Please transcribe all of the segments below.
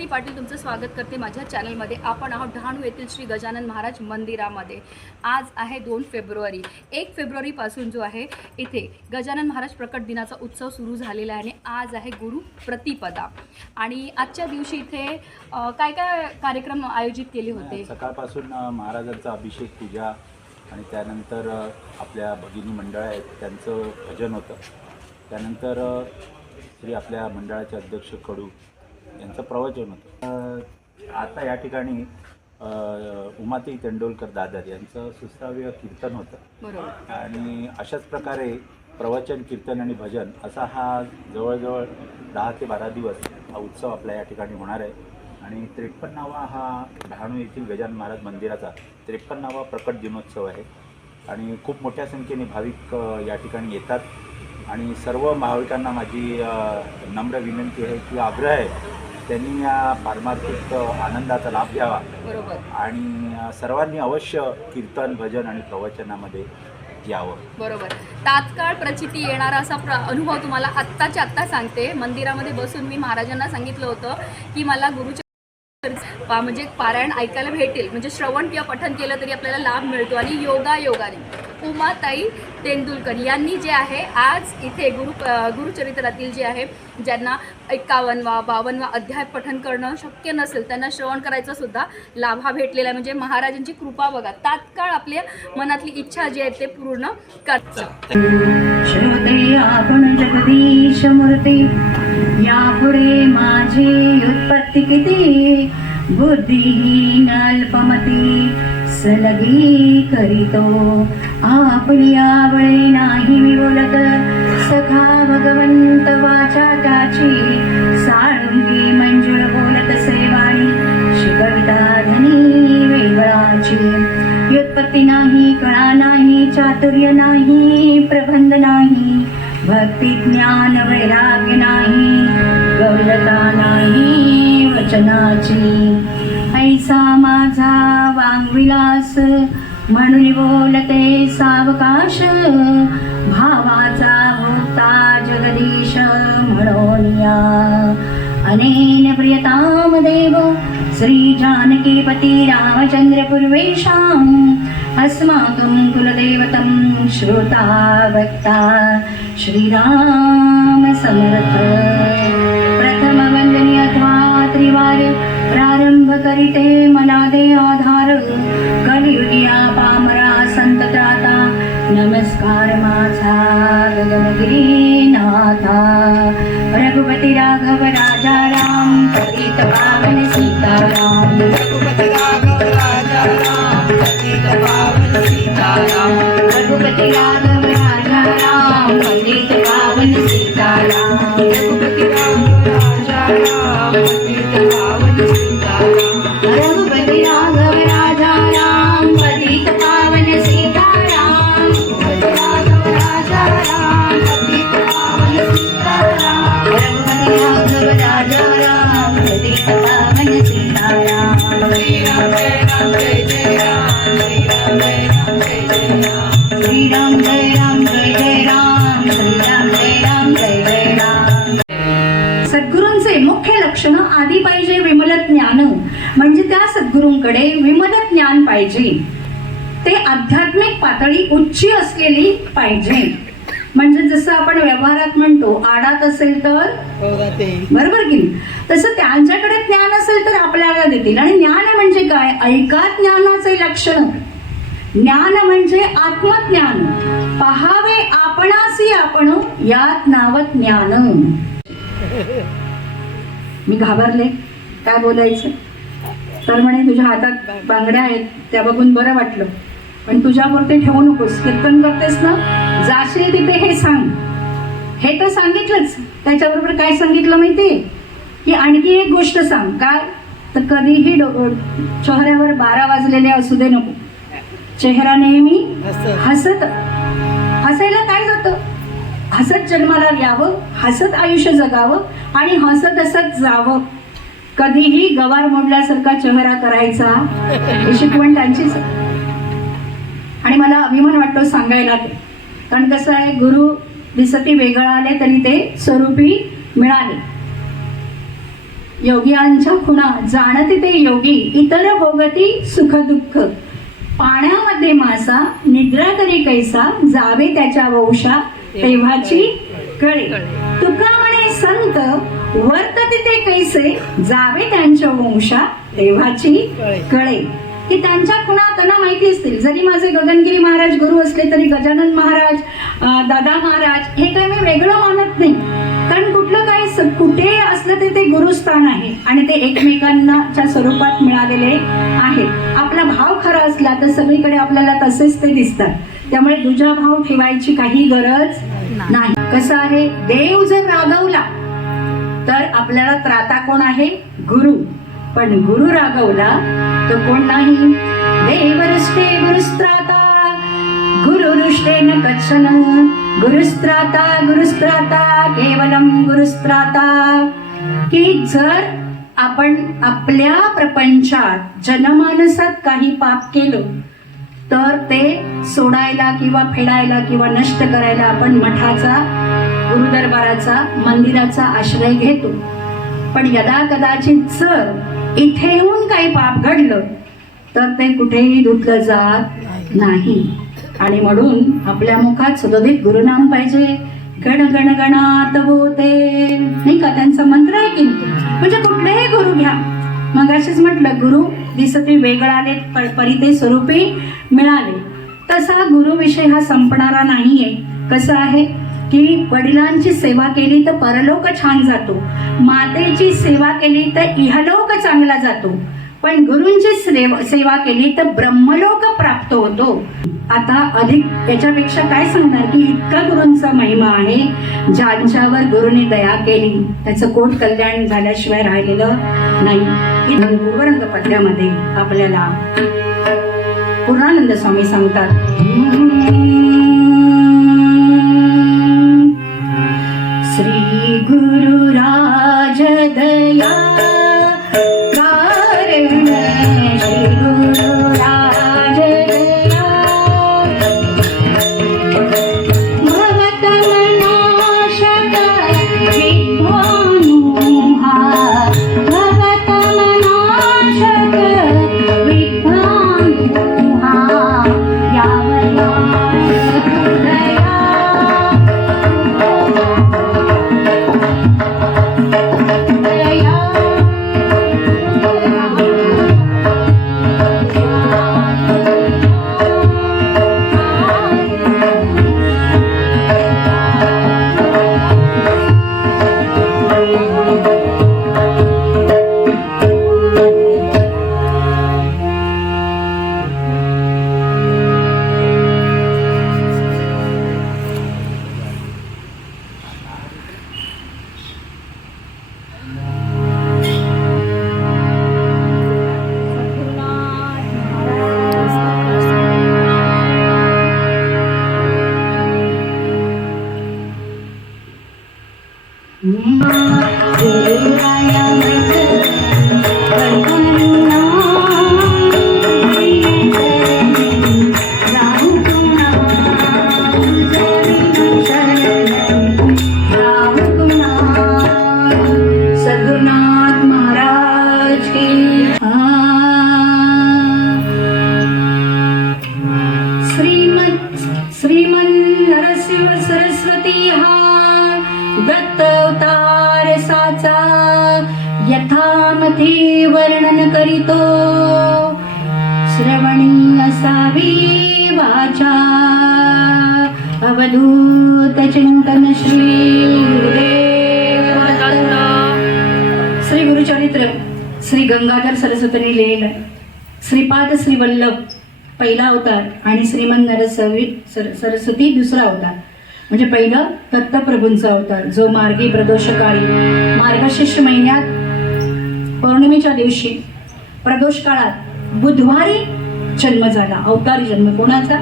श्रुती पाटील तुमचं स्वागत करते माझ्या चॅनलमध्ये। आपण आहोत डहाणू येथील श्री गजानन महाराज मंदिरामध्ये। आज आहे 2 फेब्रुवारी। 1 फेब्रुवारीपासून जो आहे इथे गजानन महाराज प्रकट दिनाचा उत्सव सुरू झालेला आहे आणि आज आहे गुरु प्रतिपदा। आणि आजच्या दिवशी इथे काय काय कार्यक्रम आयोजित केले होते? सकाळपासून महाराजांचा अभिषेक पूजा आणि त्यानंतर आपल्या भगिनी मंडळ आहेत त्यांचं भजन होतं। त्यानंतर श्री आपल्या मंडळाचे अध्यक्ष कडू यांचं प्रवचन होतं। आता या ठिकाणी उमाताई तेंडोलकर दादर यांचं सुश्राव्य कीर्तन होतं आणि अशाच प्रकारे प्रवचन कीर्तन आणि भजन असा हा जवळजवळ 10 ते 12 दिवस हा उत्सव आपल्या या ठिकाणी होणार आहे। आणि 53वा हा डहाणू येथील गजानन महाराज मंदिराचा 53वा प्रकट दिनोत्सव आहे आणि खूप मोठ्या संख्येने भाविक या ठिकाणी येतात। आणि सर्व भाविकांना माझी नम्र विनंती आहे की आग्रह आहे त्यांनी या पारमार्थिक आनंदाचा लाभ घ्यावा आणि सर्वांनी अवश्य कीर्तन भजन आणि प्रवचनामध्ये यावं। बरोबर। तात्काळ प्रचिती येणारा असा अनुभव तुम्हाला आत्ताच्या आत्ता सांगते। मंदिरामध्ये बसून मी महाराजांना सांगितलं होतं की मला गुरुच्या म्हणजे पारायण ऐकायला भेटेल, म्हणजे श्रवण किंवा पठण केलं तरी आपल्याला लाभ मिळतो। आणि योगायोगाने उमाताई तेंडुलकर यांनी जे आहे आज इथे गुरुचरित्रातील जे आहे ज्यांना 51वा 52वा अध्याय पठण करणं शक्य नसेल त्यांना श्रवण करायचा सुद्धा लाभ हा भेटलेला आहे। म्हणजे महाराजांची कृपा बघा, तात्काळ आपल्या मनातली इच्छा जी आहे ते पूर्ण करतात। श्रोते आपण जगदीश मूर्ती यापुढे माझी उत्पत्ती किती बुद्धिहीन अल्पमती सलगी करीतो आपली आवळे नाही मी बोलत सखा भगवंत वाचा त्याची साळुंगी मंजुळ बोलत सेवाणी शिकविता धनी वेगळाची व्युत्पत्ती नाही कळा नाही चातुर्य नाही प्रबंध नाही भक्ती ज्ञान वैराग्य नाही गौरता नाही वचनाची ऐसा माझा वांगविलास म्हणून बोलते सावकाश भावाचा भोक्ता जगदीश म्हणून या अनेन प्रियताम देव श्री जानकीपती रामचंद्र पूर्वेशाम अस्माकं कुलदेवतं श्रोता भक्ता श्रीराम समर्थ प्रथम वंदनीय अथवा त्रिवार प्रारंभ करीते मला दे आधार कलियुगिया पामरा संत त्राता नमस्कार माझा गगनगिरीनाथा रघुपती राघव राजा राम पतित पावन सीताराम रघुपती राघव राजा राम पतित पावन सीताराम रघुपती राघव राजा राम पतित पावन सीताराम रघुपती राघव राजा राम पतित पावन सीताराम रघुपती राघव राजा राम पतित पावन सीताराम राघव राजा राम पतित पावन सीताराम रघुपती राघव राजा राम पतित पावन सीताराम श्री राम जय राम जय जय राम श्री राम जय राम जय जय राम श्री राम जय राम जय जय राम। सद्गुरूंचे मुख्य लक्षण आधी पाहिजे विमल ज्ञान, म्हणजे त्या सद्गुरूंकडे विमल ज्ञान पाहिजे, ते आध्यात्मिक पातळी उच्च असलेली पाहिजे। म्हणजे जसं आपण व्यवहारात म्हणतो आडात असेल तर बरोबर की तसं त्यांच्याकडे ज्ञान असेल तर आपल्याला देतील। आणि ज्ञान म्हणजे काय? ऐका ज्ञानाचे लक्षण। ज्ञान म्हणजे आत्मज्ञान, पहावे आपणासी आपण यात नाव ज्ञान। मी घाबरले, काय बोलायचं तर म्हणे तुझ्या हातात बांगड्या आहेत त्या बघून बरं वाटलं, पण तुझ्यापुरते ठेवू नकोस, कीर्तन करतेस ना जाशील तिथे हे सांग। हे तर सांगितलंच, त्याच्याबरोबर काय सांगितलं माहितीये की आणखी एक गोष्ट सांग, काय तर कधीही चेहऱ्यावर 12 वाजलेले असू दे नको, चेहरा नेहमी हसत, हसायला काय जातं, हसत जन्माला यावं, हसत आयुष्य जगावं आणि हसत हसत जावं। कधीही गवार मोडल्यासारखा चेहरा करायचा ही शिकवण त्यांचीच। आणि मला अभिमान वाटतो सांगायला ते, कारण कसं आहे गुरु दिसती वेगळं आले तरी ते स्वरूपी मिळाले। योगियांच्या खुणा जाणते ते योगी, इतर भोगती सुख दुःख, पाण्यामध्ये मासा निद्रा करी कैसा, जावे त्याच्या वंशा तेव्हाची कळे. तुका म्हणे संत वर्तते ते कैसे, जावे त्यांच्या वंशा तेव्हाची कळे. की त्यांच्या खुणा त्यांना माहिती असतील. जरी माझे गगनगिरी महाराज गुरु असले तरी गजानन महाराज, दादा महाराज हे काही मी वेगळं मानत नाही. कारण कुठलं काय कुठे असलं ते गुरुस्थान आहे आणि ते एकमेकांच्या स्वरूपात मिळालेले आहे. आपला भाव खरा असला तर सगळीकडे आपल्याला तसेच ते दिसतात. त्यामुळे दुजा भाव ठेवायची काही गरज नाही. कसं आहे, देव जर रागवला तर आपल्याला त्राता कोण आहे? गुरु. पण गुरु रागवला तर कोण नाही. देवरुष्टे गुरुस्त्राता, गुरुरुष्टे न कच्छन, गुरुस्त्राता गुरुस्त्राता केवलम गुरुस्त्राता. की जर आपण आपल्या प्रपंचात जनमानसात काही पाप केलं तर ते सोडायला किंवा फेडायला किंवा नष्ट करायला आपण मठाचा, गुरुदरबाराचा, मंदिराचा आश्रय घेतो. पण यदा कदाचित जर इथे येऊन काही पाप घडलं तर ते कुठेही धुतलं जात नाही. आणि म्हणून आपल्या मुखात सदोदित गुरुनाम पाहिजे. गण गण गणात बोते, नाही का, त्यांचा मंत्र आहे की म्हणजे कुठलेही गुरु घ्या. मग असेच म्हटलं, गुरु दिसते वेगळा आले परी ते स्वरूपी मिळाले. तसा गुरुविषय हा संपणारा नाहीये. कसं आहे की वडिलांची सेवा केली तर परलोक छान जातो, मातेची सेवा केली तर इहलोक चांगला जातो, पण गुरूंची सेवा केली तर ब्रह्मलोक प्राप्त होतो. आता अधिक याच्यापेक्षा काय सांगणार की इतका गुरूंचा महिमा आहे. ज्यांच्यावर गुरुने दया केली त्याचं कोट कल्याण झाल्याशिवाय राहिलेलं नाही. पूर्वरंग पद्यामध्ये आपल्याला पूर्णानंद स्वामी सांगतात, श्री गुरुराज दया कारण, श्री गुरुराज दया भवत मनाशक विद्वानुहा, भवत मनाशक विद्वानुहा, यावया दया यथामती वर्णन करीतो, श्रवणी असावी वाचा, अवधूत चिंतन श्री गुरुदेव दत्त. श्री गुरुचरित्र श्री गंगाधर सरस्वतींनी लिहिलं. श्रीपाद श्री वल्लभ पहिला अवतार आणि श्रीमंत सरस्वती दुसरा अवतार. म्हणजे पहिलं दत्तप्रभूंचा अवतार जो मार्गी प्रदोषकाळी मार्गशीर्ष महिन्यात पौर्णिमेच्या दिवशी प्रदोष काळात बुधवारी जन्म झाला. अवतारी जन्म कोणाचा?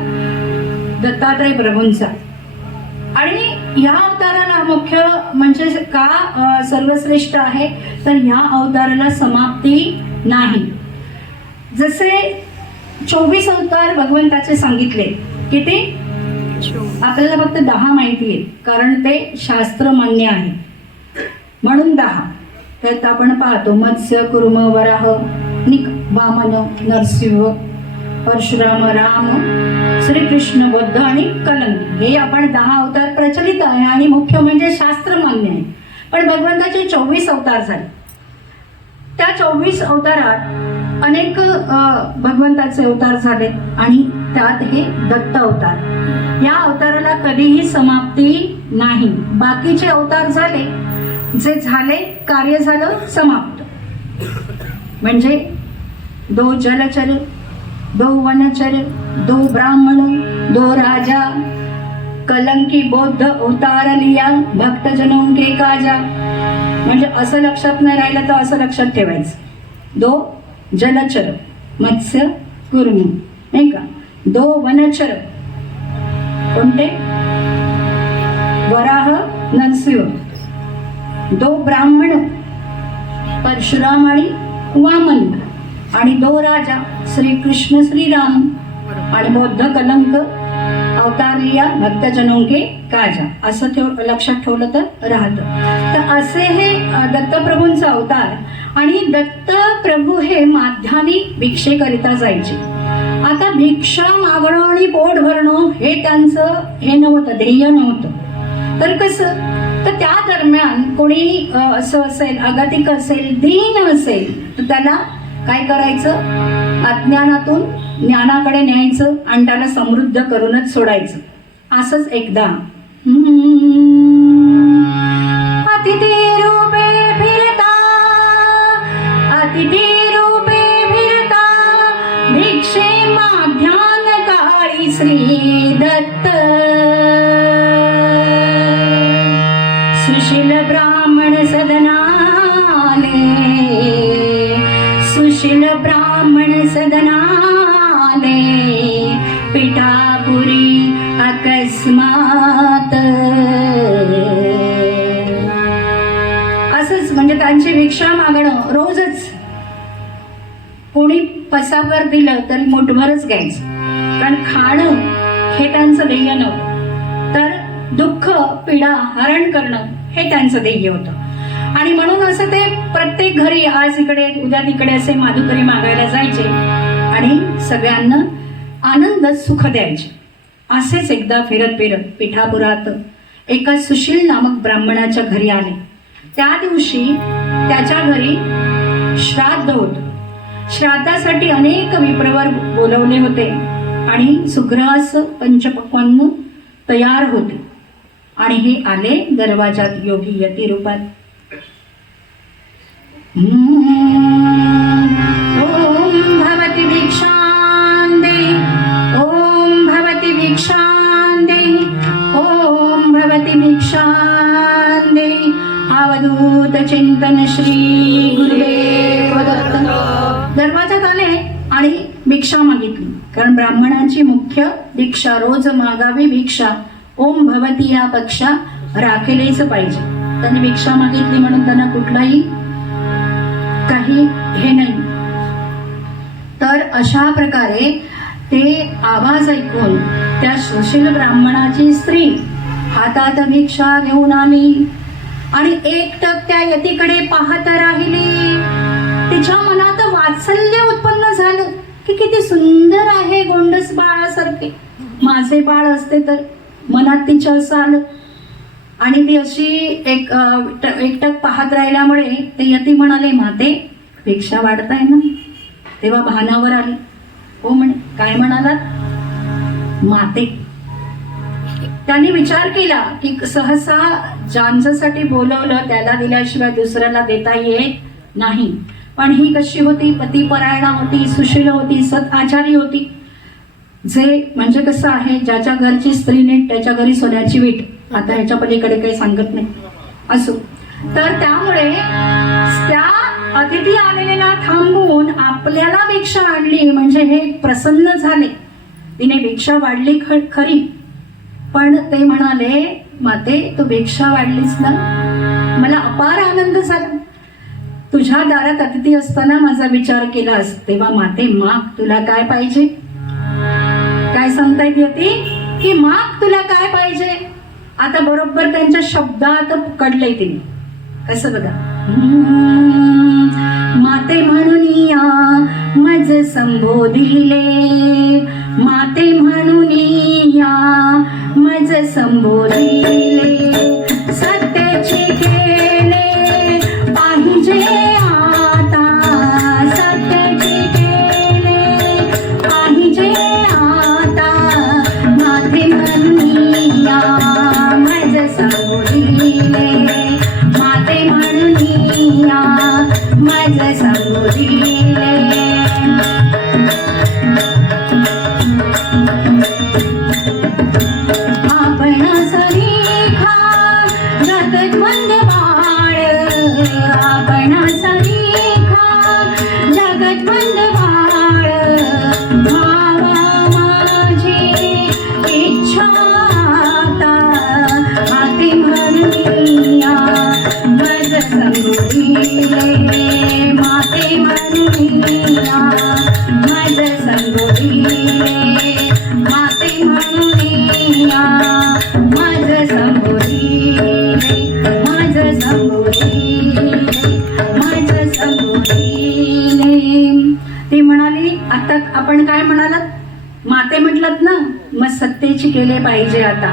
दत्तात्रय प्रभूंचा. आणि या अवताराला मुख्य म्हणजे का सर्वश्रेष्ठ आहे तर ह्या अवताराला समाप्ती नाही. जसे 24 अवतार भगवंताचे सांगितले, किती? आपल्याला फक्त 10 माहिती आहे कारण ते शास्त्र मान्य आहे म्हणून 10. त्यात आपण पाहतो मत्स्य कुर्म वराह निक वामन नरसिंह परशुराम राम श्रीकृष्ण बुद्ध आणि कलंकी हे आपण 10 अवतार प्रचलित आहे आणि मुख्य म्हणजे शास्त्र मान्य आहे. पण भगवंताचे 24 अवतार झाले. त्या 24 अवतारात अनेक भगवंताचे अवतार झाले आणि त्यात हे दत्त अवतार या अवताराला कधीही समाप्ती नाही. बाकीचे अवतार झाले जे झाले कार्य झालं समाप्त. म्हणजे 2 जलचर 2 वनचर 2 ब्राह्मण 2 राजा कलंकी बौद्ध अवतार लिया भक्त जनों के काजा. म्हणजे असं लक्षात नाही राहिलं तर असं लक्षात ठेवायचं. 2 जलचर मत्स्य कुर्म नाही का. 2 वनचर कोणते वराह नरसिंह. 2 ब्राह्मण परशुराम आणि वामन आणि 2 राजा श्रीकृष्ण श्रीराम आणि बौद्ध कलंक अवतार लिया भक्तजनों के काजा. असं लक्षात ठेवलं तर राहतं. तर असे हे दत्तप्रभूंचा अवतार. आणि दत्तप्रभू हे माध्यानी भिक्षेकरिता जायचे. आता भिक्षा मागणं आणि पोट भरणं हे त्यांचं हे नव्हतं, ध्येय नव्हतं. तर कसं तर त्या दरम्यान कोणी असं असेल अगतिक असेल दीन असेल तर त्याला काय करायचं अज्ञानातून ज्ञानाकडे न्यायचं आणि त्याला समृद्ध करूनच सोडायचं. असंच एकदा अतिथी रूपे फिरता अतिथी रूपे फिरता भिक्षे माध्यान काळी श्री दत्त सुशील ब्राह्मण सदनाले सुशील ब्राह्मण सदनाले पिठापुरी अकस्मात. असंच म्हणजे त्यांची भिक्षा मागणं रोजच. कोणी पसावर दिलं तरी मोठभरच घ्यायचं कारण खाणं हे त्यांचं ध्येय नव्हतं. तर दुःख पीडा हरण करणं हे त्यांचं ध्येय होतं. आणि म्हणून असं ते प्रत्येक घरी आज इकडे उद्या तिकडे असे माधुकरी मागायला जायचे आणि सगळ्यांना आनंद सुख द्यायचे. असेच एकदा फिरत फिरत पिठापुरात एका सुशील नामक ब्राह्मणाच्या घरी आले. त्या दिवशी त्याच्या घरी श्राद्ध होतं. श्राद्धासाठी अनेक विप्रवर बोलवले होते आणि सुग्रास पंचपक्वान्न तयार होते. आणि हे आले दरवाजात योगी यती रूपात. ओम भवती भिक्षां देहि ओम भवती भिक्षां देहि ओम भवती भिक्षां देहि. अवधूत चिंतन श्री गुरुदेव दत्त. दरवाजात आले आणि भिक्षा मागितली कारण ब्राह्मणाची मुख्य भिक्षा रोज मागावी भिक्षा ओम भवती या पक्षा राखेलेच पाहिजे. त्यांनी भिक्षा मागितली म्हणून त्यांना कुठलाही काही हे नाही. तर अशा प्रकारे ते आवाज ऐकून त्या सुशील ब्राह्मणाची स्त्री हातात भिक्षा घेऊन आली आणि एकटक त्या यतीकडे पाहत राहिली. तिच्या मनात वात्सल्य उत्पन्न झालं की किती सुंदर आहे गोंडस बाळासारखे. माझे बाळ असते तर मनात तिच्या असं आलं. आणि ती अशी एकटक पाहत राहिल्यामुळे ते यती म्हणाले माते भिक्षा वाढताय ना. तेव्हा भानावर आली. हो म्हणे काय म्हणालात माते. त्यांनी विचार केला की सहसा ज्यांच्यासाठी बोलवलं त्याला दिल्याशिवाय दुसऱ्याला देता येत नाही. पण ही कशी होती पतिपरायणा होती सुशील होती सत आचारी होती. जे म्हणजे कसं आहे ज्याच्या घरची स्त्री नीट त्याच्या घरी सोन्याची वीट. आता ह्याच्या पलीकडे काही सांगत नाही असो. तर त्यामुळे त्या अतिथी आलेल्या थांबून आपल्याला भिक्षा वाढली म्हणजे हे प्रसन्न झाले. तिने भिक्षा वाढली खरी पण ते म्हणाले माते तू भिक्षा वाढलीस ना मला अपार आनंद झाला. तुझ्या दारात अतिथी असताना माझा विचार केलास तेव्हा माते माग तुला काय पाहिजे. काय सांगतायत यती की माग तुला काय पाहिजे. आता बरोबर त्यांच्या शब्दात पकडलंय तिने. कसं बघा माते म्हणून या मज संबोधिले, माते म्हणून या मज संबोधिले, सत्याची केले पाहिजे आता, सत्याची केले पाहिजे आता, माते म्हणून या मज संबोधिले, माते म्हणून या मज संबोधिले. ती म्हणाली, आता आपण काय म्हणालात, माते म्हटलात ना, मग सत्तेची केले पाहिजे आता,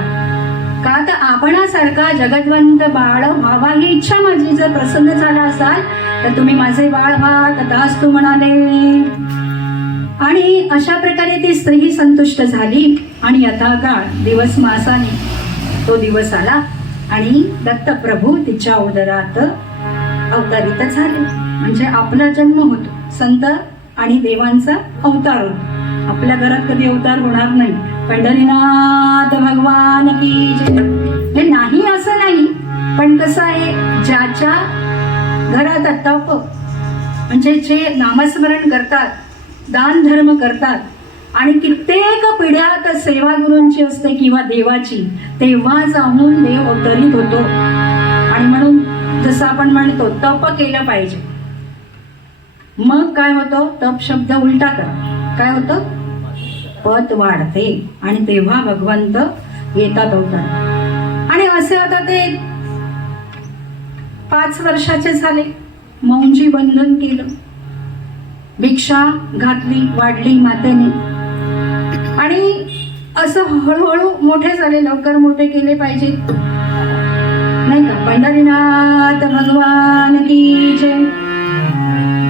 का तर आपणासारखा जगतवंत बाळ व्हावा ही इच्छा माझी. जर प्रसन्न झाला असाल तर तुम्ही माझे बाळ व्हा, तथास्तु म्हणाले. आणि अशा प्रकारे ती स्त्री संतुष्ट झाली आणि यथाकाळ दिवस मासाने तो दिवस आला आणि दत्तप्रभू तिच्या उदरात अवतरित झाले. म्हणजे आपला जन्म होतो, संत आणि देवांचा अवतार होतो. आपल्या घरात कधी अवतार होणार नाही. पंढरीनाथ भगवान की जय. हे नाही असं नाही, पण कसं आहे, ज्याच्या घरात तप म्हणजे जे नामस्मरण करतात, दान धर्म करतात आणि कित्येक पिढ्यात सेवा गुरूंची असते किंवा देवाची, तेव्हा जाऊन देव अवतरित होतो. आणि म्हणून जसं आपण म्हणतो तप केलं पाहिजे. मग काय होतं, तप शब्द उलटा करा, काय होतं, पत वाढते आणि तेव्हा भगवंत येतात अवतार. आणि असे आता ते 5 वर्षाचे झाले, मौंजी बंधन केलं, भिक्षा घातली, वाढली मातेने. आणि असं हळूहळू मोठे झाले, लवकर मोठे केले पाहिजे नाही का. पंढरीनाथ भगवान की जय.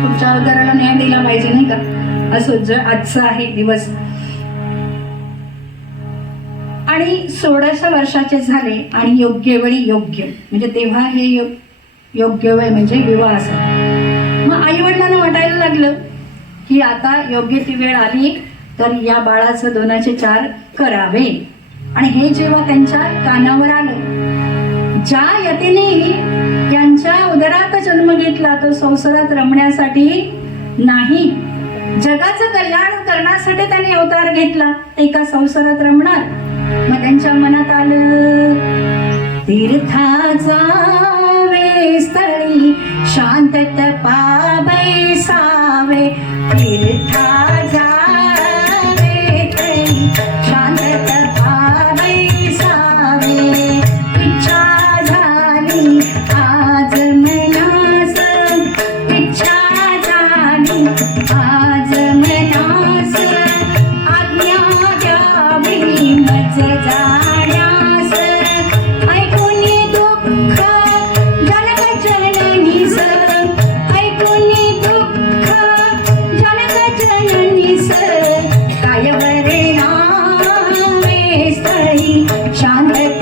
तुमच्या अवताराला न्याय दिला पाहिजे नाही का. असं जर आजचा आहे दिवस. आणि 16 वर्षाचे झाले आणि योग्य वेळी योग्य म्हणजे तेव्हा हे योग्य वेळ म्हणजे विवाहाचा. मग आई वडिलांना वाटायला लागलं की आता योग्य ती वेळ आली तर या बाळाचं 2चे 4 करावे. आणि हे जेव्हा त्यांच्या कानावर आलं, ज्या यतीने त्यांच्या उदरात जन्म घेतला तो संसारात रमण्यासाठी नाही, जगाचं कल्याण करण्यासाठी त्यांनी अवतार घेतला, एका संसारात रमणार. मग त्यांच्या मनात आलं, तीर्था जावे स्थळी शांतत बैसावे, तीर्था जावे स्थळी शांतत बैसावे, इच्छा झाली आज मनास, इच्छा झाली आज मनास, आज्ञा द्यावी मज जाण्यास, ऐकून दुःख जनक जननीस, ऐकून दुःख जनक जननीस, काय बरे नामे स्थळी शांतत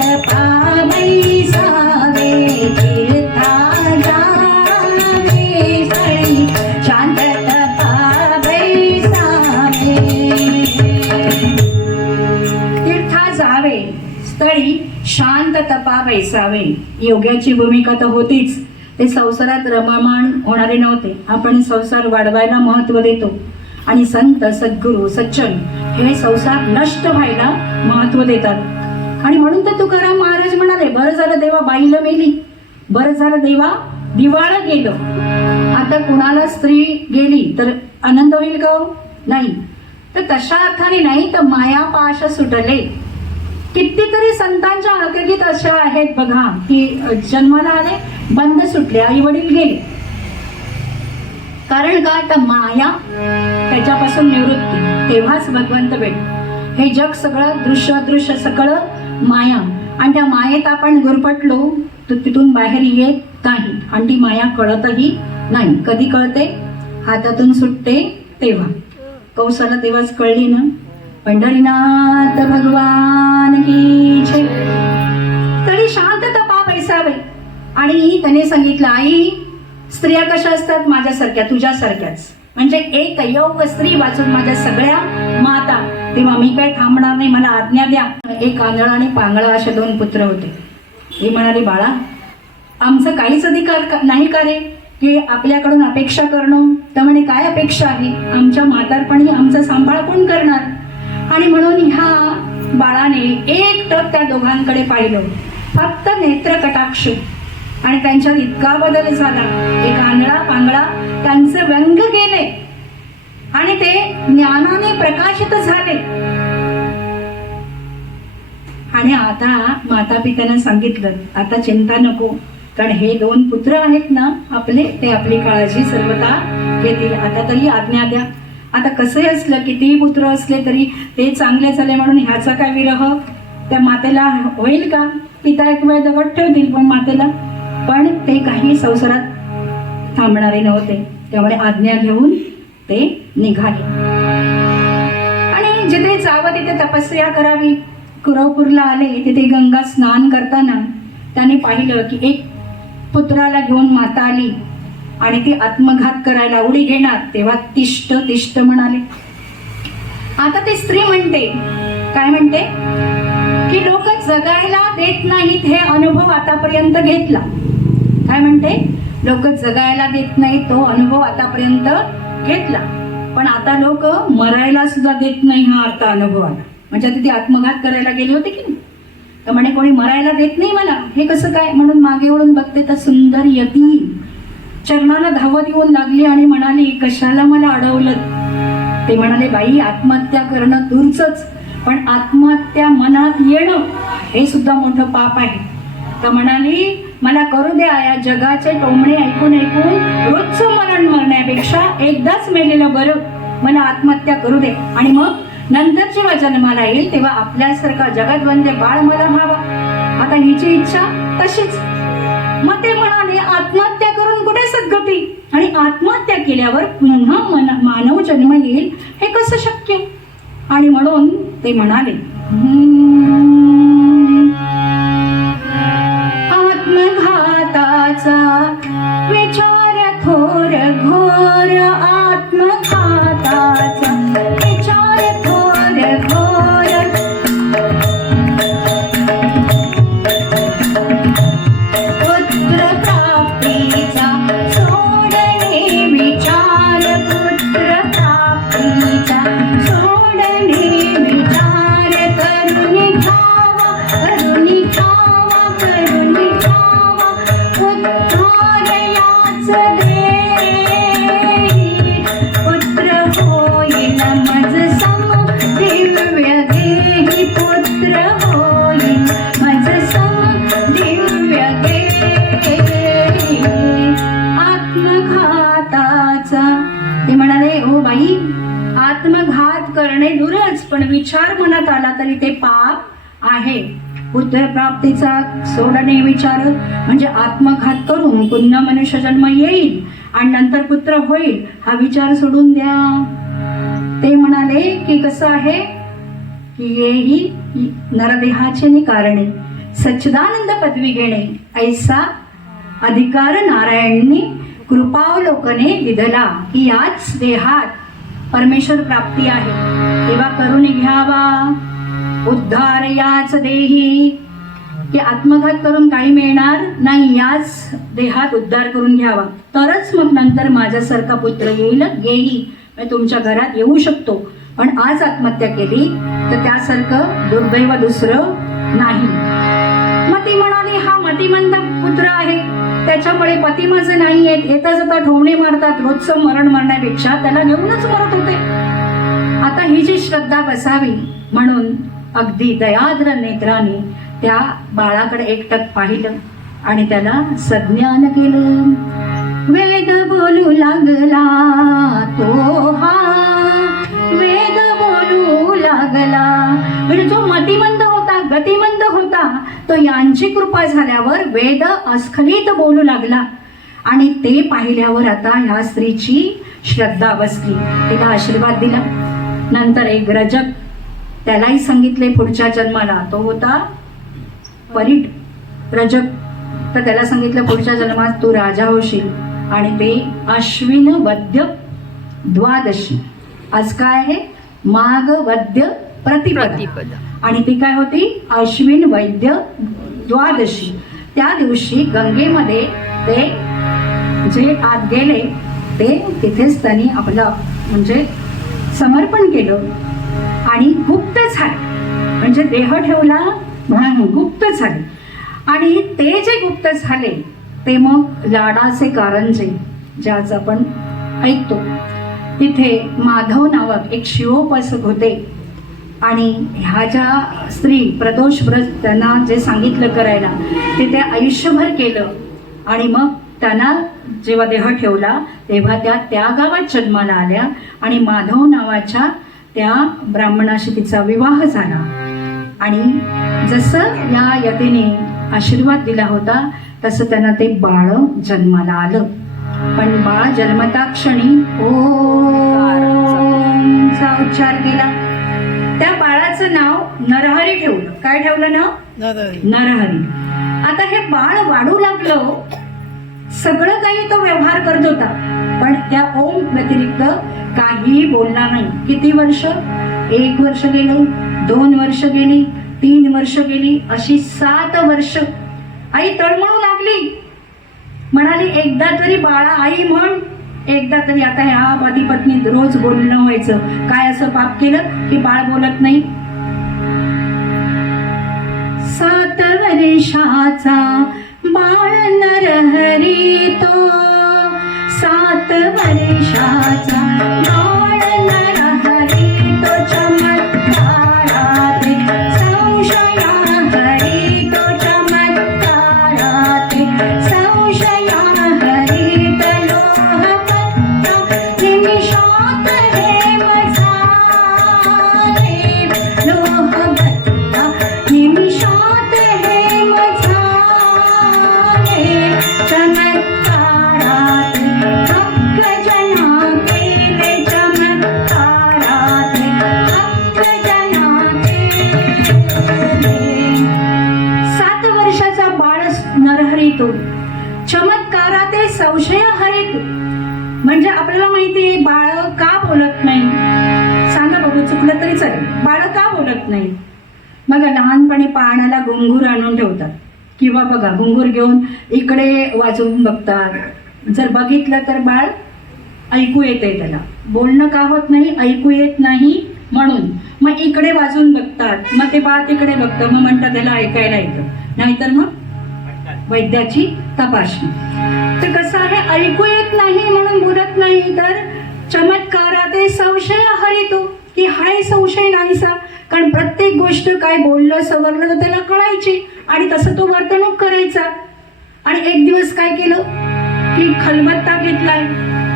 बैसावे, तीर्था जावे स्थळी शांतत बैसावे. तीर्था जावे स्थळी शांत तपा बैसावे. योग्याची भूमिका तर होतीच. ते संसारात रममाण होणारे नव्हते. आपण संसार वाढवायला महत्व देतो आणि संत सद्गुरू सज्जन हे संसार नष्ट व्हायला महत्व देतात. आणि म्हणून तर तुकाराम महाराज म्हणाले, बरं झालं देवा बाईला मेली, बरं झालं देवा दिवाळ गेलं. आता कुणाला स्त्री गेली तर आनंद होईल का? नाही. तर तशा अर्थाने नाही, तर मायापाश सुटले. कितीतरी संतांच्या हकीकत अशा आहेत बघा की जन्माला आले, बंद सुटले, आई वडील गेले. कारण का? तर माया त्याच्यापासून निवृत्ती, तेव्हाच भगवंत भेट. हे जग सगळं दृश्य अदृश्य सगळं माया, आणि त्या मायेत आपण गुरफटलो तर तिथून बाहेर येत नाही, आणि ती माया कळतही नाही. कधी कळते? हातातून सुटते तेव्हा. कौसाला तेव्हाच कळली ना. पंढरीनाथ भगवान की जय. तरी शांत तपा बैसावे. आणि त्याने सांगितलं, आई स्त्रिया कशा असतात? माझ्यासारख्या, तुझ्यासारख्याच. म्हणजे एक योग स्त्री वाचून माझ्या सगळ्या माता. तेव्हा मी काय थांबणार नाही, मला आज्ञा द्या. एक आंधळा आणि पांगळा असे 2 पुत्र होते. ती म्हणाली, बाळा आमचं काहीच अधिकार नाही का रे की आपल्याकडून अपेक्षा करणं? तर म्हणे, काय अपेक्षा आहे? आमच्या म्हातारपणी आमचा सांभाळ कोण करणार? आणि म्हणून ह्या बाळाने एकटक त्या दोघांकडे पाहिलं, फक्त नेत्र कटाक्ष, आणि त्यांच्यात इतका बदल झाला. एक आंधळा पांगळा त्यांचे व्यंग गेले आणि ते ज्ञानाने प्रकाशित झाले. आणि आता माता पित्याने सांगितलं, आता चिंता नको, कारण हे 2 पुत्र आहेत ना आपले, ते आपली काळजी सर्वदा घेतील. आता तरी आज्ञा द्या. आता कसंही असलं, कितीही पुत्र असले तरी ते चांगले झाले म्हणून ह्याचा काय विरह त्या मातेला होईल का? पिता एक वेळ दगड ठेवतील पण मातेला, पण ते काही संसारात थांबणारे नव्हते. त्यामुळे आज्ञा घेऊन ते निघाले. आणि जिथे जावं तिथे तपस्या करावी. कुरवपूरला आले, तिथे गंगा स्नान करताना त्याने पाहिलं की एक पुत्राला घेऊन माता आली आणि ती आत्मघात करायला उडी घेणार. तेव्हा तिष्ठ तिष्ठ म्हणाले. आता ती स्त्री म्हणते, काय म्हणते की लोक जगायला देत नाहीत हे अनुभव आतापर्यंत घेतला. काय म्हणते? लोक जगायला देत नाहीत तो अनुभव आतापर्यंत घेतला, पण आता लोक मरायला सुद्धा देत नाही हा आता अनुभव आला. म्हणजे आता ती आत्मघात करायला गेली होती की नाही, तर म्हणे कोणी मरायला देत नाही मला, हे कसं काय? म्हणून मागे वळून बघते तर सुंदर यती चरणाला धावत येऊन लागली आणि म्हणाली, कशाला मला अडवलं? ते म्हणाले, बाई आत्महत्या करणं दूरच, पण आत्महत्या मनात येणं हे सुद्धा मोठं पाप आहे. तर म्हणाली, मला करू द्या, या जगाचे टोमणे ऐकून ऐकून रोजचं मरण मरण्यापेक्षा एकदाच मेलेलं बरं, मला आत्महत्या करू दे. आणि मग नंतर जेव्हा जन्माला येईल तेव्हा आपल्यासारखा जगतवंदे बाळ मला व्हावा. आता हिची इच्छा तशीच. मग ते म्हणाले, आत्महत्या करून कुठे सद्गती? आणि आत्महत्या केल्यावर पुन्हा मानव जन्म येईल हे कसं शक्य? आणि म्हणून ते म्हणाले, आत्मघाताचा विचार थोर घोर, आत्मघाताचा विचार थोर घोर, पुत्र प्राप्तीचा सोडणे विचार, पुत्र प्राप्तीचा सोडणे विचार, करून घ्यावा, करून घ्यावा, करून घ्यावा, उद्धार याच देई, पुत्र होईल मज सम दिव्य देही, पुत्र होईल मज सम दिव्य देही. आत्मघाताचा ते म्हणाले, ओ बाई आत्मघात करणे दूरच, पण विचार मनात आला तरी ते पाप आहे. पुत्र प्राप्तीचा सोडणे विचार म्हणजे आत्मघात करून पुन्हा मनुष्य जन्म येईल आणि नंतर पुत्र होईल हा विचार सोडून द्या. ते म्हणाले की कसं आहे की येही नरदेहाचे निकारणे, सच्चिदानंद पदवी घेणे, ऐसा अधिकार नारायणनी कृपावलोकने दिधला, की याच देहात परमेश्वर प्राप्ती आहे, तेव्हा करून घ्यावा. उद्धार याच देही, की आत्मघात करून काही मिळणार नाही, याच देहात उद्धार करून घ्यावा, तरच मग नंतर माझ्यासारखा पुत्र येईल. गेही म्हणजे तुमच्या घरात येऊ शकतो, पण आज आत्महत्या केली तर त्यासारखं दुर्दैव दुसरं नाही. मग ती म्हणाली, हा मतिमंद पुत्र आहे, त्याच्यामुळे पती माझे नाही येत, येता जाता ठोवणे मारतात, रोजचं मरण मरण्यापेक्षा त्याला घेऊनच मरत होते. आता ही जी श्रद्धा बसावी म्हणून अगदी दयाद्र नेत्राने त्या बाळाकडे एकटक पाहिलं आणि त्याला सज्ञान केलं. वेद बोलू लागला तो हा, वेद बोलू लागला. म्हणजे जो मतिमंद होता, गतिमंद होता, तो यांची कृपा झाल्यावर वेद अस्खलित बोलू लागला. आणि ते पाहिल्यावर आता ह्या स्त्रीची श्रद्धा बसली, तिला आशीर्वाद दिला. नंतर एक रजक, त्यालाही सांगितले पुढच्या जन्माला, तो होता परीट रजक, तर त्याला सांगितलं पुढच्या जन्मात तू राजा होशील. आणि ते अश्विन वद्य द्वादशी, आज काय आहे, माघ वद्य प्रतिपदा, आणि ती काय होती, अश्विन वैद्य द्वादशी. त्या दिवशी गंगेमध्ये ते जे आत गेले ते तिथेच त्यांनी आपलं म्हणजे समर्पण केलं आणि गुप्त झाले. म्हणजे देह ठेवला म्हणून गुप्त झाले. आणि ते जे गुप्त झाले ते मग लाडाचे कारंजे, ज्याच आपण ऐकतो, तिथे माधव नावक एक शिवोपासक होते. आणि ह्या ज्या स्त्री प्रदोष व्रत त्यांना जे सांगितलं करायला ते ते आयुष्यभर केलं. आणि मग त्यांना जेव्हा देह ठेवला तेव्हा त्या गावात जन्माला आल्या आणि माधव नावाच्या त्या ब्राह्मणाशी तिचा विवाह झाला. आणि जसं या यतीने आशीर्वाद दिला होता तसं त्यांना ते बाळ जन्माला आलं. पण बाळ जन्मता क्षणी ओमचा उच्चार केला. त्या बाळाचं नाव नरहरी ठेवलं. काय ठेवलं नाव, नरहरी. आता हे बाळ वाढू लागलं, सगळं काही तो व्यवहार करत होता, पण त्या ओम व्यतिरिक्त काहीही बोलणार नाही. किती वर्ष, 1 वर्ष गेलं, 2 वर्ष गेली, 3 वर्ष गेली, अशी 7 वर्ष. आई तळमळू लागली, म्हणाली एकदा तरी बाळा आई म्हण, एकदा तरी. आता ह्या पती पत्नी रोज बोलणं व्हायचं, काय असं पाप केलं की बाळ बोलत नाही. 7 वर्षाचा बाळ नरहरी तो, 7 वर्षाचा बाळ नरहरी तो, चमत्काराते संशया हरी तो, चमत्काराते संशया हरी तो, लोहपत्ता निमिषात हेम झाले, लोहपत्ता निमिषात हेम झाले, चमत्काराते भक्तजना केले, चमत्काराते भक्तजना केले. 7 वर्षाचा बाळ नरहरी तो, चमत्काराते संशय हरित. म्हणजे आपल्याला माहिती आहे बाळ का बोलत नाही, सांगा बघू, चुकलं तरी चालेल, बाळ का बोलत नाही. बघा लहानपणी पाण्याला घुंगूर आणून ठेवतात, किंवा बघा घुंगूर घेऊन इकडे वाजवून बघतात. जर बघितलं तर बाळ ऐकू येते, त्याला बोलणं का होत नाही, ऐकू येत नाही म्हणून. मग इकडे वाजवून बघतात, मग ते बाळ तिकडे बघतं, मग म्हणतात त्याला ऐकायला येतं, नाहीतर मग वैद्याची तपासणी. तर कसं आहे, ऐकू येत नाही म्हणून बोलत नाही, तर चमत्काराते संशय हरितो, की हाय संशय नाहीसा. कारण प्रत्येक गोष्ट काय बोललं सवरलं तर त्याला कळायची आणि तसं तो वर्तणूक करायचा. आणि एक दिवस काय केलं की खलबत्ता घेतलाय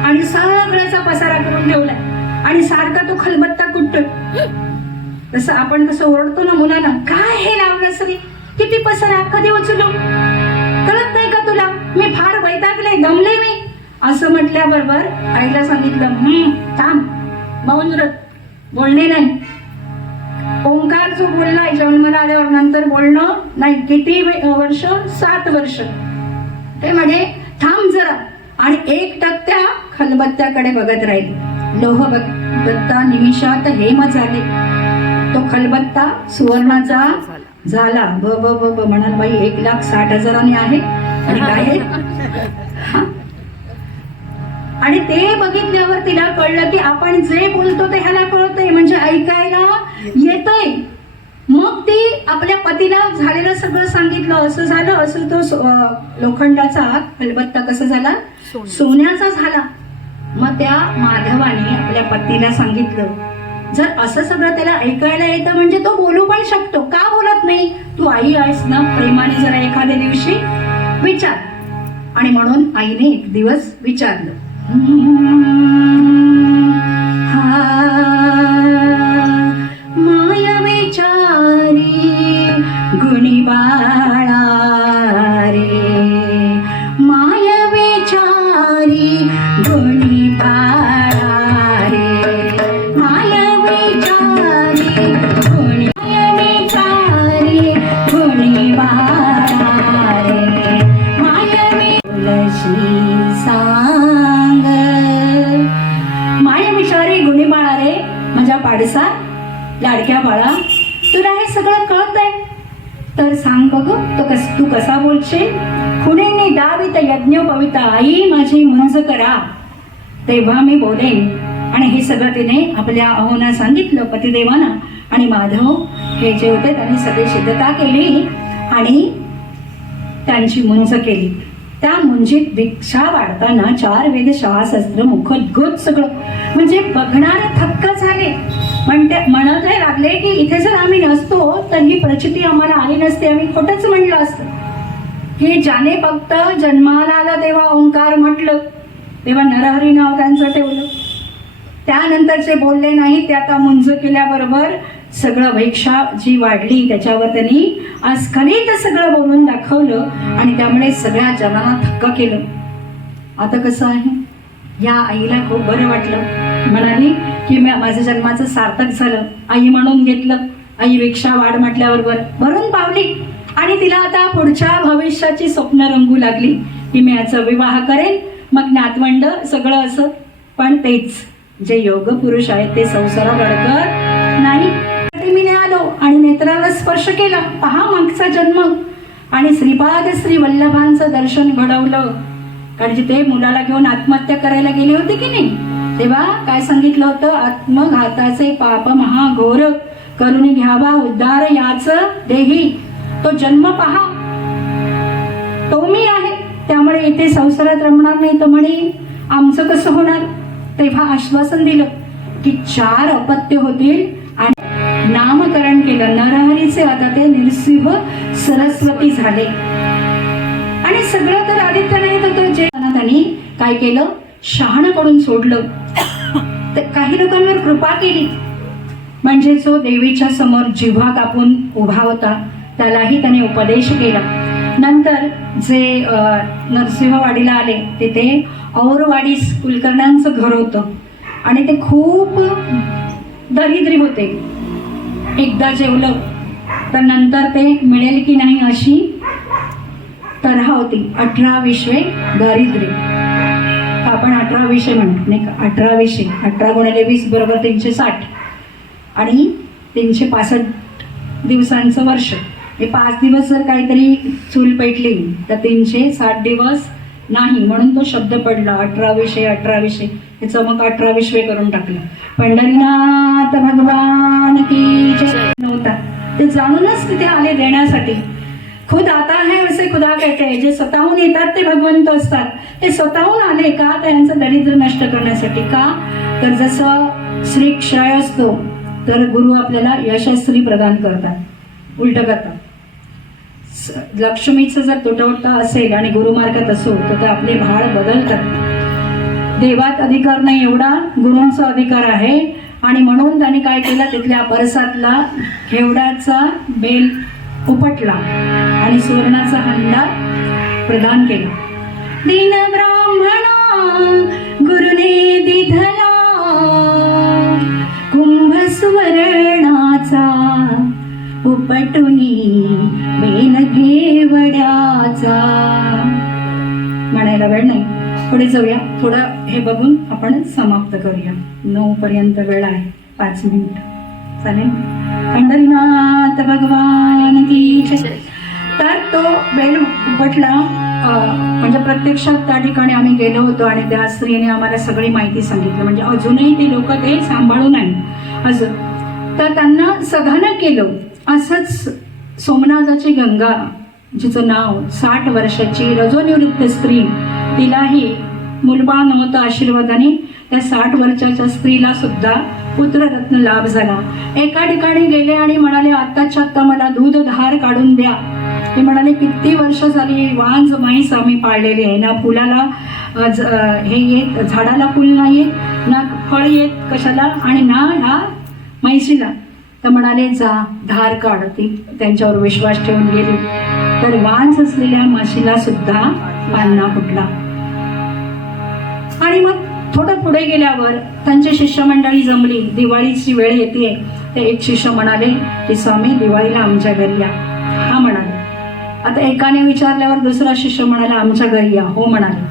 आणि सगळ्याचा पसारा करून ठेवलाय आणि सारखा तो खलबत्ता कुठतो. तसं आपण कसं ओरडतो ना मुलांना, काय हे लावलं सरी, किती पसारा, कधी उचलू, कळत नाही का तुला, मी फार वैतागले, दमले मी. असं म्हटल्याबरोबर आईला सांगितलं थांब, मौन व्रत, बोलणे नाही. ओंकार जो बोललाय जन्माला आल्यावर, नंतर बोलणं नाही. किती वर्ष, 7 वर्ष. ते म्हणे थांब जरा, आणि 1 त्या खलबत्त्याकडे बघत राहिले. लोहबत्ता निमिषात हेम झाले. तो खलबत्ता सुवर्णाचा झाला. ब म्हणाल बाई 1,60,000 आहे आणि काय. आणि ते बघितल्यावर तिला कळलं की आपण जे बोलतो ते ह्याला कळतंय, म्हणजे ऐकायला येतंय. मग ती आपल्या पतीला झालेलं सगळं सांगितलं, असं झालं, असं. तो लोखंडाचा खलबत्ता कसा झाला, सोन्याचा झाला. मग त्या माधवाने आपल्या पतीला सांगितलं जर असं सगळं त्याला ऐकायला येतं म्हणजे तो बोलू पण शकतो. का बोलत नाही? तू आई आहेस ना, प्रेमाने जरा एखाद्या दिवशी विचार. आणि म्हणून आईने एक दिवस विचारलं, माया विचारी गुणी बाळा रे, माया विचारी गुणी बाळा रे, माया विचारी गुणी, माया विचारी गुणी बाळा रे, माया तुलसी सांग. माया विचारी गुणी बाळा रे, माझ्या पाडसा लाडक्या बाळा, तुला हे सगळं कळत आहे तर सांग बघ, तू कसा बोलशील? खुणेने दावित यज्ञ पविता, आई माझी मुंज करा तेव्हा मी बोलेन. आणि हे सगळं तिने आपल्या अहोना सांगितलं, पतिदेवाना. आणि माधव हे जे होते त्यांनी सगळी सिद्धता केली आणि त्यांची मुंज केली. त्या मुंजीत भिक्षा वाढताना 4 वेद 6 शस्त्र मुखोद्गत सगळं, म्हणजे बघणारे थक्क झाले. म्हणत लागले की इथे जर आम्ही नसतो तर ही प्रचिती आम्हाला आली नसती, आम्ही खोटंच म्हणलं असतं. की ज्याने फक्त जन्माला आला तेव्हा ओंकार म्हटलं, तेव्हा नरहरी नाव त्यांचं ठेवलं, त्यानंतरचे बोलले नाही. ते आता मुंज केल्याबरोबर सगळं भिक्षा जी वाढली त्याच्यावर त्यांनी अस्खलित सगळं बोलून दाखवलं आणि त्यामुळे सगळ्या जनांना थक्क केलं. आता कसं आहे, या आईला खूप बरं वाटलं. म्हणाली की माझ्या जन्माचं सार्थक झालं, आई म्हणून घेतलं. आई भिक्षा वाढ म्हटल्याबरोबर भरून पावली आणि तिला आता पुढच्या भविष्याची स्वप्न रंगू लागली की मी याचा विवाह करेन, मग नातवंड सगळं असं. पण तेच जे योग पुरुष आहेत ते संसारात अडकत नाही. मी आलो आणि नेत्राला स्पर्श केला, पहा मागचा जन्म, आणि श्रीपाद श्री वल्लभांचं दर्शन घडवलं. कारण ते मुलाला घेऊन आत्महत्या करायला गेली होती की नाही, तेव्हा काय सांगितलं होतं, आत्मघाताचे पाप महाघोर करून घ्यावा उद्धार याच देही. तो जन्म पहा, तो मी आहे, त्यामुळे इथे संसारात रमणार नाही. तर म्हणे आमचं कसं होणार? तेव्हा आश्वासन दिलं की 4 अपत्य होतील आणि नामकरण केलं नरहरीचे. आता ते नृसिंह सरस्वती झाले. आणि सगळं तर आदित्य नाही तर जे त्यांनी काय केलं, शहाणाकडून सोडलं. तर काही लोकांवर कृपा केली, म्हणजे जो देवीच्या समोर जिव्हा कापून उभा होता त्यालाही त्याने उपदेश केला. नंतर जे नरसिंहवाडीला आले तिथे औरवाडी कुलकर्ण्यांचं घर होतं आणि ते खूप दरिद्री होते. एकदा जेवलं तर नंतर ते मिळेल की नाही अशी तऱ्हा होती. 18 विश्वे दारिद्र्य, आपण 18 विषय म्हणतो नाही का, 18 विषय, 18 गुणिले 20 बरोबर 360 आणि 365 दिवसांचं वर्ष. हे 5 दिवस जर काहीतरी चूल पेटली तर 360 दिवस नाही, म्हणून तो शब्द पडला 18 विषय 18 विषय. त्याचं मग 18 विश्वे करून टाकलं. पंढरीनाथ भगवान की जय नव्हता, ते जाणूनच तिथे आले देण्यासाठी. खुद आता है वैसे खुदा कहते हैं, जे स्वतःहून येतात ते भगवंत असतात. ते स्वतःहून आले का, त्यांचं दरिद्र नष्ट करण्यासाठी. का तर जसं श्री क्षय असतो तर गुरु आपल्याला यशस्वी प्रदान करतात, उलट करतात. लक्ष्मीचं जर तुटवता असेल आणि गुरुमार्गात असो तर आपले भाळ बदलतात. देवात अधिकार नाही एवढा गुरूंचा अधिकार आहे. आणि म्हणून त्यांनी काय केलं, तिथल्या परसातला घेवडाचा बेल उपटला आणि सुवर्णाचा हंडा प्रदान केला. दीन ब्राह्मणा गुरुने दिधला कुंभ सुवर्णाचा उपटुनी बेन घेवड्याचा. म्हणायला वेळ नाही, पुढे जाऊया. थोडं हे बघून आपण समाप्त करूया. 9 पर्यंत वेळ आहे, 5 मिनिट चालेल. पंढरीनाथ भगवान की जय. तर तो बेल उपटला, म्हणजे प्रत्यक्षात त्या ठिकाणी आम्ही गेलो होतो आणि त्या स्त्रीने आम्हाला सगळी माहिती सांगितली. म्हणजे अजूनही ती लोक ते सांभाळून आहे अजून. तर त्यांना सघानं केलं. असंच सोमनाथाची गंगा, जिचं नाव 60 वर्षाची रजोनिवृत्त स्त्री, तिलाही मुलबाळ नव्हतं. आशीर्वादाने त्या 60 वर्षाच्या स्त्रीला सुद्धा पुत्ररत्न लाभ झाला. एका ठिकाणी गेले आणि म्हणाले आत्ताच्या आत्ता मला दूध धार काढून द्या. ते म्हणाले किती वर्ष झाली वांज म्हैस आम्ही पाळलेली आहे, ना फुलाला हे येत, झाडाला फुल नाही येत, ना फळ येत कशाला, आणि ना ह्या म्हैशीला. तर म्हणाले जा धार काढ. ती त्यांच्यावर विश्वास ठेवून गेली. तर वांज असलेल्या म्हशीला सुद्धा पान्हा फुटला. आणि मग थोडं पुढे गेल्यावर त्यांची शिष्यमंडळी जमली. दिवाळीची वेळ येते. ते एक शिष्य म्हणाले की स्वामी दिवाळीला आमच्या घरी या. हा म्हणाले. आता एकाने विचारल्यावर दुसरा शिष्य म्हणाला आमच्या घरी या. हो म्हणाले.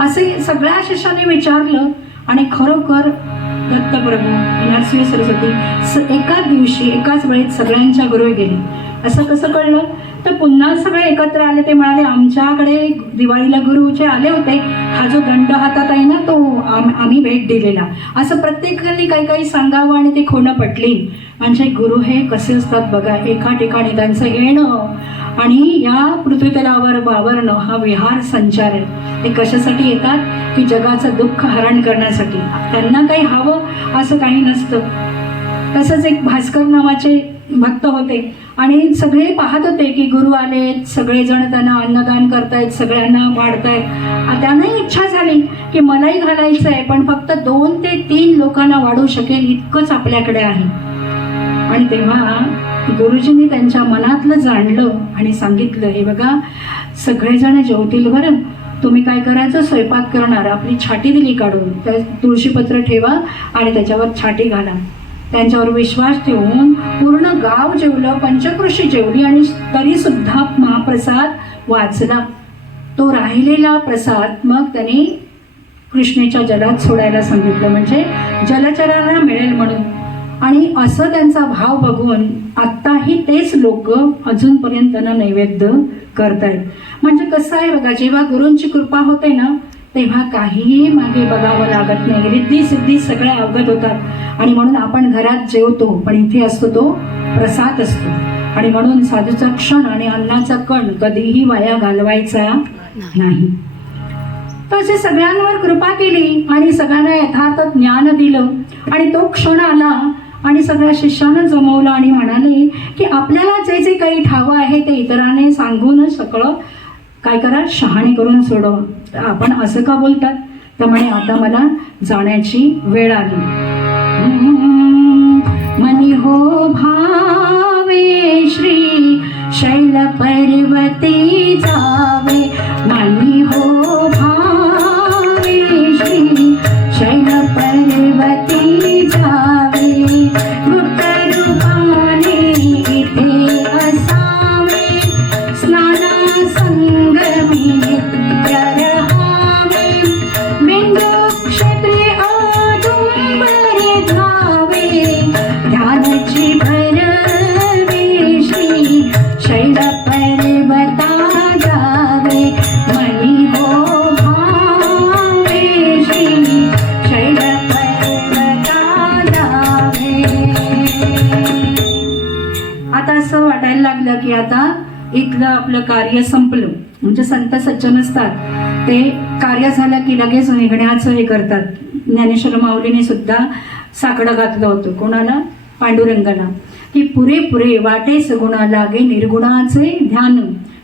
असे सगळ्या शिष्याने विचारलं आणि खरोखर दत्तप्रभू नरसिंह सरस्वती एकाच दिवशी एकाच वेळेत सगळ्यांच्या घरी गेले. असं कसं कळलं? तर पुन्हा सगळे एकत्र आले. ते म्हणाले आमच्याकडे दिवाळीला गुरुचे आले होते, हा जो दंड हातात आहे ना तो आम्ही भेट दिलेला. असं प्रत्येकाने काही काही सांगावं आणि ते खोडं पटली. म्हणजे गुरु हे कसे असतात बघा. एका ठिकाणी त्यांचं येणं आणि या पृथ्वीतलावर वावरणं हा विहार संचार आहे. ते कशासाठी येतात की जगाचं दुःख हरण करण्यासाठी. त्यांना काही हवं असं काही नसतं. तसंच एक भास्कर नावाचे भक्त होते आणि सगळे पाहत होते की गुरु आले, सगळेजण त्यांना अन्नदान करतायत, सगळ्यांना वाढतायत. त्यांनाही इच्छा झाली की मलाही घालायचं आहे, पण फक्त 2 ते 3 लोकांना वाढू शकेल इतकंच आपल्याकडे आहे. आणि तेव्हा गुरुजींनी त्यांच्या मनातलं जाणलं आणि सांगितलं हे बघा सगळेजण जेवतील बरं, तुम्ही काय करायचं स्वयंपाक करणार. आपली छाटी दिली काढून, त्या तुळशीपत्र ठेवा आणि त्याच्यावर छाटी घाला. त्यांच्यावर विश्वास ठेवून पूर्ण गाव जेवलं, पंचकृषी जेवली आणि तरी सुद्धा महाप्रसाद वाचला. तो राहिलेला प्रसाद मग त्यांनी कृष्णेच्या जलात सोडायला सांगितलं, म्हणजे जलचरांना मिळेल म्हणून. आणि असं त्यांचा भाव बघून आत्ताही तेच लोक अजूनपर्यंत त्यांना नैवेद्य करतायत. म्हणजे कसं आहे बघा, जेव्हा गुरूंची कृपा होते ना तेव्हा काहीही मागे बघावं लागत नाही. रिद्धी सिद्धी सगळ्या अवगत होतात. आणि म्हणून आपण घरात जेवतो पण इथे असतो तो प्रसाद असतो. आणि म्हणून साधूचा क्षण आणि अन्नाचा कण कधीही वाया घालवायचा नाही. तसे सगळ्यांवर कृपा केली आणि सगळ्यांना यथार्थ ज्ञान दिलं. आणि तो क्षण आला आणि सगळ्या शिष्यानं जमवलं आणि म्हणाले की आपल्याला जे जे काही ठावं आहे ते इतरांनी सांगून सगळं काय करा शहाणे करून सोडवा. तर आपण असं का बोलतात? तर म्हणे आता मला जाण्याची वेळ आली. मनी हो भावे श्री शैल पर्वती जावे. मनी हो भावे श्री शैल पर्वती जावे. गुप्त रूपाने इथे असावे. स्नाना संगमी नित्य रहावे. बिंदू क्षत्रे औदुंबरे धावे. ध्यानाची भरवे श्री शैल पर्वता जावे. मनी हो भावे श्री शैल पर्वता जावे. आता असं वाटायला लागलं की आता इथलं आपलं कार्य संपलं. म्हणजे संत सज्जन असतात ते कार्य झालं की लगेच निघण्याचं हे करतात. ज्ञानेश्वर माऊलीने सुद्धा साकडं घातलं होतं. कोणाला? पांडुरंगाला. की पुरे पुरे वाटेस गुणा लागे निर्गुणाचे ध्यान.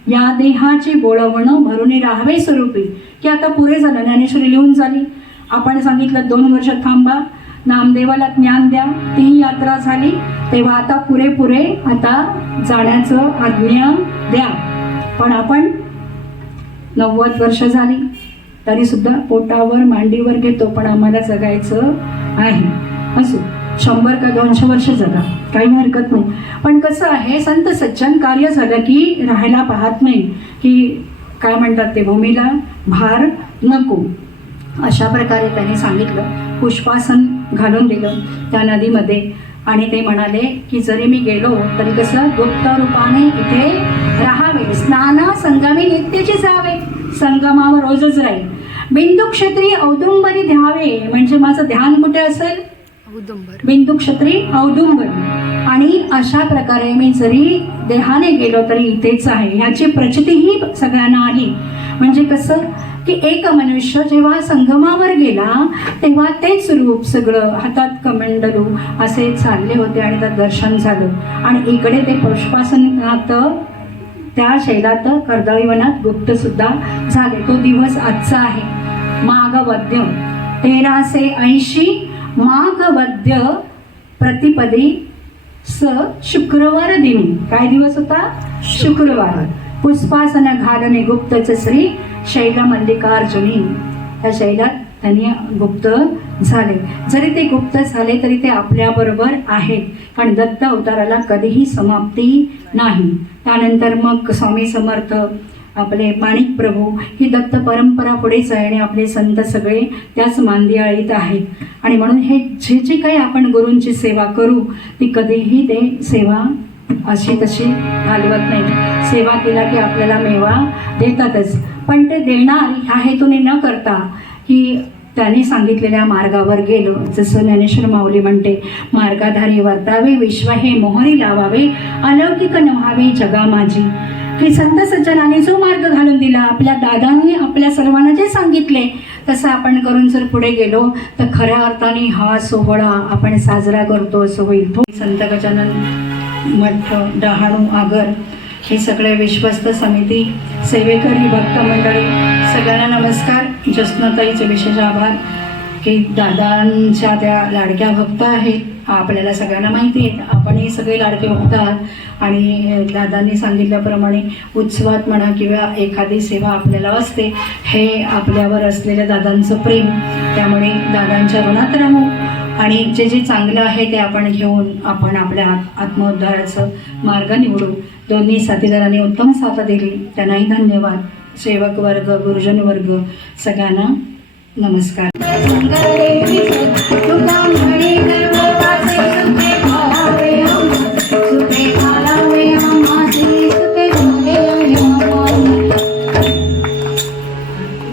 या देहाची बोळवण भरून राहावे स्वरूपी. की आता पुरे झालं. ज्ञानेश्वरी लिहून झाली. आपण सांगितलं 2 वर्ष थांबा, नामदेवाला ज्ञान द्या. ती यात्रा झाली. तेव्हा आता पुरेपुरे आता जाण्याचं आज्ञा द्या. पण आपण 90 वर्ष झाली तरी सुद्धा पोटावर मांडीवर घेतो, पण आम्हाला जगायचं आहे. असो 100 का 200 वर्ष जगा, काही हरकत नाही. पण कसं आहे संत सज्जन कार्य झालं की राहायला पाहत नाही. की काय म्हणतात ते भूमीला भार नको. अशा प्रकारे त्यांनी सांगितलं. पुष्पासन घालून दिलं त्या नदीमध्ये. आणि ते म्हणाले की जरी मी गेलो तरी कसं गुप्त रूपाने इथे राहावे. स्नाना संगमी नित्यची जावे. संगमावर रोजच राहील. बिंदू क्षत्री औदुंबरी ध्यावे. म्हणजे माझं ध्यान कुठे असेल? बिंदू क्षत्री औदुंबरी. आणि अशा प्रकारे मी जरी देहाने गेलो तरी इथेच आहे. ह्याची प्रचितीही सगळ्यांना आली. म्हणजे कसं की एक मनुष्य जेव्हा संगमावर गेला तेव्हा तेच रूप सगळं हातात कमंडलू असे चालले होते आणि त्यात दर्शन झालं. आणि इकडे ते पुष्पासनात त्या शैलात कर्दळीवनात गुप्त सुद्धा झाले. तो दिवस आजचा आहे माघवद्य 1380 माघवद्य प्रतिपदी शुक्रवार दिनी. काय दिवस होता? शुक्रवार. पुष्पासन घालणे गुप्तच श्री शैल मल्लिकार्जुनी. त्या शैलात त्यांनी गुप्त झाले. जरी ते गुप्त झाले तरी ते आपल्याबरोबर आहेत, कारण दत्त अवताराला कधीही समाप्ती नाही. त्यानंतर मग स्वामी समर्थ आपले माणिक प्रभू ही दत्त परंपरा पुढेच आहे आणि आपले संत सगळे त्याच मांदियाळीत आहेत. आणि म्हणून हे जे जे काही आपण गुरूंची सेवा करू ती कधीही ते सेवा अशी तशी घालवत नाही. सेवा केला की आपल्याला मेवा देतातच, पण ते देणार ह्या हेतूने न करता की त्याने सांगितलेल्या मार्गावर गेलं. जसं ज्ञानेश्वर माऊली म्हणते, मार्गाधारी वर्तावे विश्व हे मोहरी लावावे, अलौकिक न व्हावे जगा माझी. की संत सज्जनाने जो मार्ग घालून दिला, आपल्या दादांनी आपल्या सर्वांना जे सांगितले तसं आपण करून जर पुढे गेलो तर खऱ्या अर्थाने हा सोहळा आपण साजरा करतो असं होईल. संत गजानन मठ डहाणू आगर हे सगळे विश्वस्त समिती, सेवेकरी, भक्त मंडळी सगळ्यांना नमस्कार. जसनताईचे विशेष आभार की दादांच्या त्या लाडक्या भक्त आहेत. आपल्याला सगळ्यांना माहिती आहे, आपणही सगळे लाडके भक्त आहात आणि दादांनी सांगितल्याप्रमाणे उत्सवात म्हणा किंवा एखादी सेवा आपल्याला असते, हे आपल्यावर असलेलं दादांचं प्रेम. त्यामुळे दादांच्या ऋणात राहू आणि जे जे चांगलं आहे ते आपण घेऊन आपण आपल्या आत्मोद्धाराचं मार्ग निवडू. दोन्ही साथीदारांनी उत्तम साथ दिली, त्यांनाही धन्यवाद. सेवक वर्ग, गुरुजन वर्ग सगळ्यांना नमस्कार.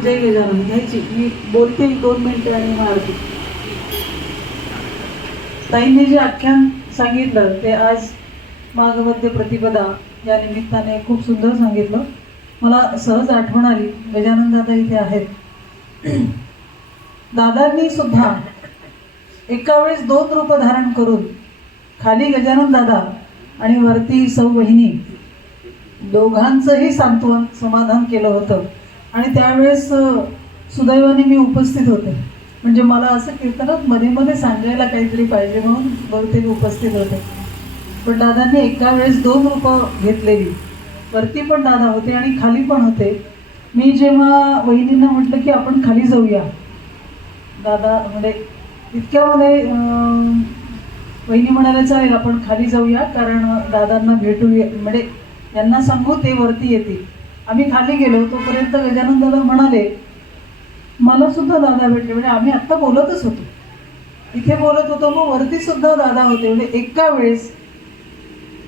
जय गजानन घ्यायची. मी बोलते 2 मिनिटं आणि मारते. ताईंनी जे आख्यान सांगितलं ते आज माघवद्य प्रतिपदा या निमित्ताने खूप सुंदर सांगितलं. मला सहज आठवण आली, गजानन दादा इथे आहेत. दादांनी सुद्धा एका वेळेस 2 रूप धारण करून खाली गजानन दादा आणि वरती सौ बहिणी दोघांचंही सांत्वन समाधान केलं होतं. आणि त्यावेळेस सुदैवाने मी उपस्थित होते. म्हणजे मला असं कीर्तनात मध्ये मध्ये सांगायला काहीतरी पाहिजे म्हणून बहुतेक उपस्थित होते. पण दादांनी एका वेळेस 2 रूपं घेतलेली. वरती पण दादा होते आणि खाली पण होते. मी जेव्हा वहिनींना म्हटलं की आपण खाली जाऊया, दादा म्हणजे इतक्यामध्ये वहिनी म्हणाले चालेल आपण खाली जाऊया, कारण दादांना भेटूया, म्हणजे यांना सांगू ते वरती येतील. आम्ही खाली गेलो तोपर्यंत गजानन दादा म्हणाले मला सुद्धा दादा भेटले. म्हणजे आम्ही आत्ता बोलतच होतो, इथे बोलत होतो, मग वरती सुद्धा दादा होते. म्हणजे एका वेळेस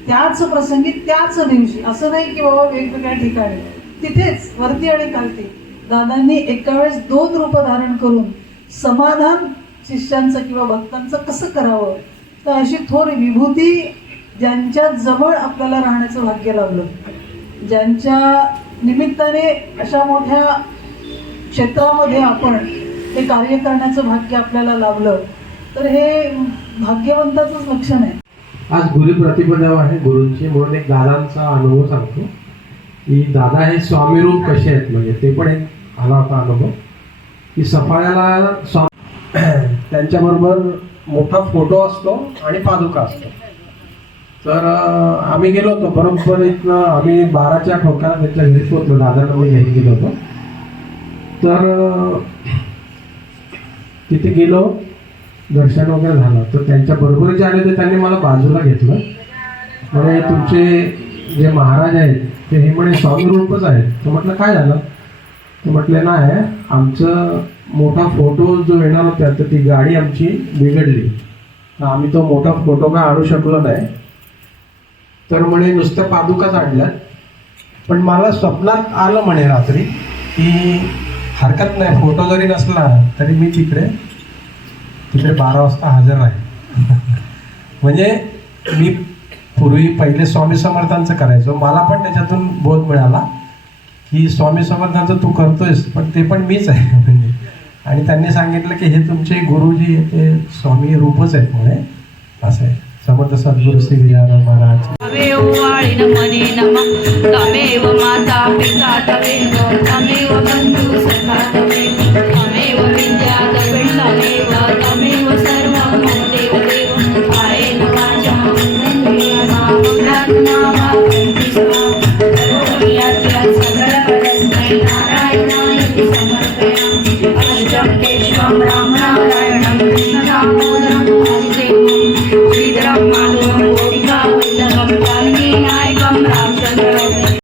त्याच प्रसंगी त्याच दिवशी, असं नाही की बाबा वेगवेगळ्या ठिकाणी, तिथेच वरती आणि खालती दादांनी एका वेळेस 2 रूप धारण करून समाधान शिष्यांचं किंवा भक्तांचं कसं करावं, तर अशी थोर विभूती ज्यांच्या जवळ आपल्याला राहण्याचं भाग्य लाभलं, ज्यांच्या निमित्ताने अशा मोठ्या क्षेत्रामध्ये आपण ते कार्य करण्याचं भाग्य आपल्याला लाभलं, तर हे भाग्यवंताचंच लक्षण आहे. आज गुरुप्रतिपदा आहे गुरूंची, म्हणून एक दादांचा अनुभव सांगतो की दादा हे स्वामीरूप कसे आहेत. म्हणजे ते पण एक आला होता अनुभव की सफाळ्याला त्यांच्याबरोबर मोठा फोटो असतो आणि पादुका असतो. तर आम्ही गेलो होतो बरोबर इथनं, आम्ही 12च्या ठोक्याला त्याच्या घरीच होतो, दादांना मी घरी गेलो होतो. तर तिथे गेलो, दर्शन वगैरे झालं. तर त्यांच्या बरोबर जे आले ते त्यांनी मला बाजूला घेतलं. म्हणजे तुमचे जे महाराज आहेत ते हे म्हणे स्वामीरूपच आहेत. तर म्हटलं काय झालं, तर म्हटलं नाही, आमचं मोठा फोटो जो येणार होता तर ती गाडी आमची बिघडली, तर आम्ही तो मोठा फोटो काय आणू शकलो नाही. तर म्हणे नुसत्या पादुकाच आणल्यात. पण मला स्वप्नात आलं म्हणे रात्री की हरकत नाही, फोटो जरी नसला तरी मी तिकडे 12 वाजता हजर आहे. म्हणजे मी पूर्वी पहिले स्वामी समर्थांचं करायचो, मला पण त्याच्यातून बोध मिळाला की स्वामी समर्थांचं तू करतोयस पण ते पण मीच आहे म्हणजे. आणि त्यांनी सांगितलं की हे तुमचे गुरुजी ते स्वामी रूपच आहेत म्हणे, असं आहे. समर्थ सद्गुरू श्री गजानन महाराज. तमेव वाळिन मने नमः तमेव माता पिता तमेव तमेव बंधू सखा तमेव तमेव विद्या तमेव तमेव सर्वं मम देव देव आयेन वाचा मंगलात्मा वा कंठी स्वा करोमि यत् सकल परस्मै नारायणाय समर्पयामि.